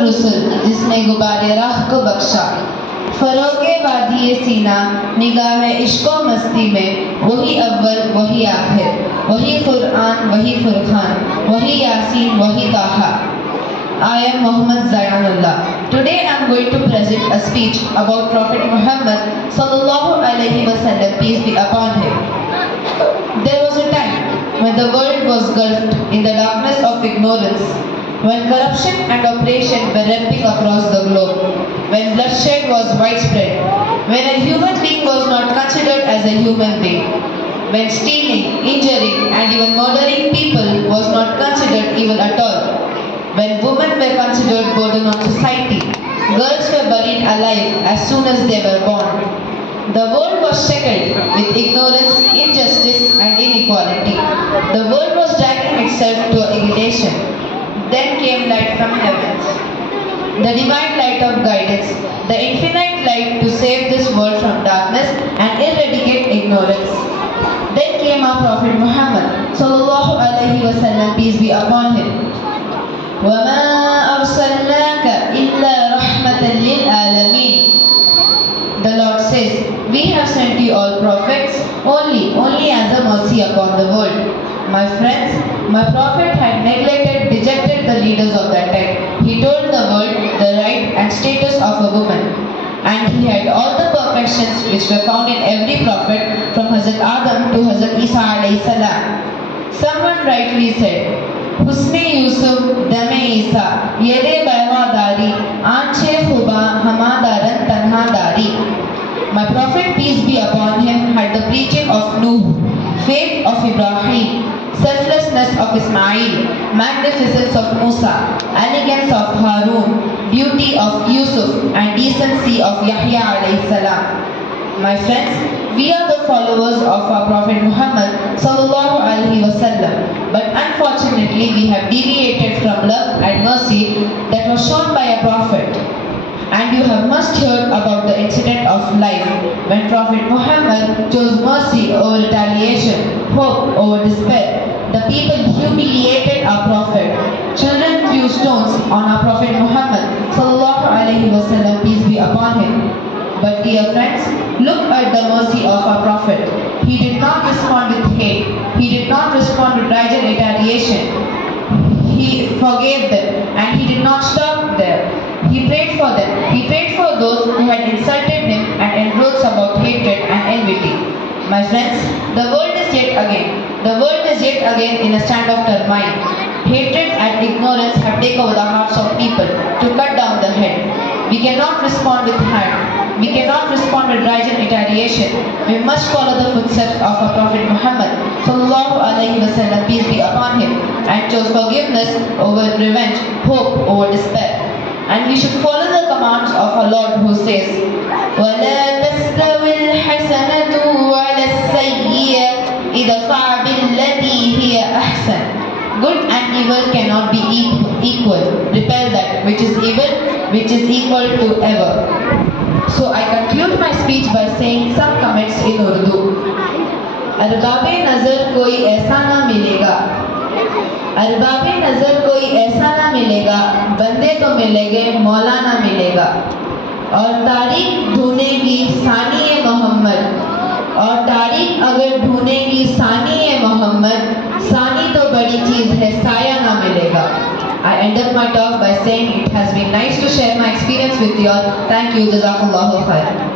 रुसुल जिसने गुबारे राह को बख्शा। फरोगे वादिये सीना निगाह इश्को मस्ती में, वही अव्वल वही आखिर, वही कुरान वही फुरकान, वही यासीन वही ताहा। I am Muhammad Zayanullah. Today I am going to present a speech about Prophet Muhammad sallallahu alaihi wasallam, peace be upon him. There was a time when the world was gulfed in the darkness of ignorance, when corruption and oppression were ramping across the globe, when bloodshed was widespread, when a human being was not considered as a human being, when stealing, injuring and even murdering people was not considered even at all, when women were considered burden on society, girls were buried alive as soon as they were born. The world was shackled with ignorance, injustice and inequality. The world was dragging itself to annihilation. Then came light from heavens, the divine light of guidance, the infinite light to save this world from darkness and eradicate ignorance. Then came our Prophet Muhammad sallallahu alaihi wasallam, peace be upon him. وَمَا أَرْسَلْنَاكَ إِلَّا رَحْمَةً لِلْعَالَمِينَ. The Lord says, we have sent you all prophets only as a mercy upon the world. My friends, my prophet had neglected, dejected the leaders of that time. He told the world the right and status of a woman. And he had all the perfections which were found in every prophet from Hazrat Adam to Hazrat Isa alayhi salam. Someone rightly said, Husne Yusuf Dame Isa Yede Bawadari Anche Huba Hamadaran Tanhadari. My prophet, peace be upon him, had the preaching of Nuh, faith of Ibrahim, selflessness of Ismail, magnificence of Musa, elegance of Harun, beauty of Yusuf and decency of Yahya alayhi salam. My friends, we are the followers of our Prophet Muhammad sallallahu alaihi wasallam, but unfortunately we have deviated from love and mercy that was shown by a prophet. And you have must heard about the incident of life when Prophet Muhammad chose mercy over retaliation, hope over despair. The people humiliated our prophet. Children threw stones on our Prophet Muhammad sallallahu alaihi wasallam, peace be upon him. But dear friends, look at the mercy of our prophet. He did not respond with hate. He did not respond with rage and retaliation. He forgave them and he did not stop there. He prayed for them. He prayed for those who had insulted him and enraged about hatred and enmity. My friends, the world is yet again in a stand of turmoil. Hatred and ignorance have taken over the hearts of people to cut down the head. We cannot respond with hand. We cannot respond with rage and retaliation. We must follow the footsteps of our Prophet Muhammad sallallahu alaihi wasallam, peace be upon him, and chose forgiveness over revenge, hope over despair. And we should follow the commands of our Lord who says, وَلَا تَسْتَوِي الْحَسَنَةُ وَلَا السَّيِّئَةُ إِدْفَعْ بِالَّتِي هِيَ أَحْسَنُ. Good and evil cannot be equal. Repel that which is evil, which is equal to ever. So I conclude my speech by saying some comments in Urdu. अरबाबे नज़र कोई ऐसा ना मिलेगा, अरबाबे नज़र कोई ऐसा ना मिलेगा, बंदे तो मिलेंगे मौला ना मिलेगा। और तारीख ढूंढेगी सानी मोहम्मद, और तारीख अगर ढूंढेगी सानी मोहम्मद, सानी तो बड़ी चीज़ है, साया ना मिलेगा। I end up my talk by saying it has been nice to share my experience with you all. Thank you. Jazakallahu khair.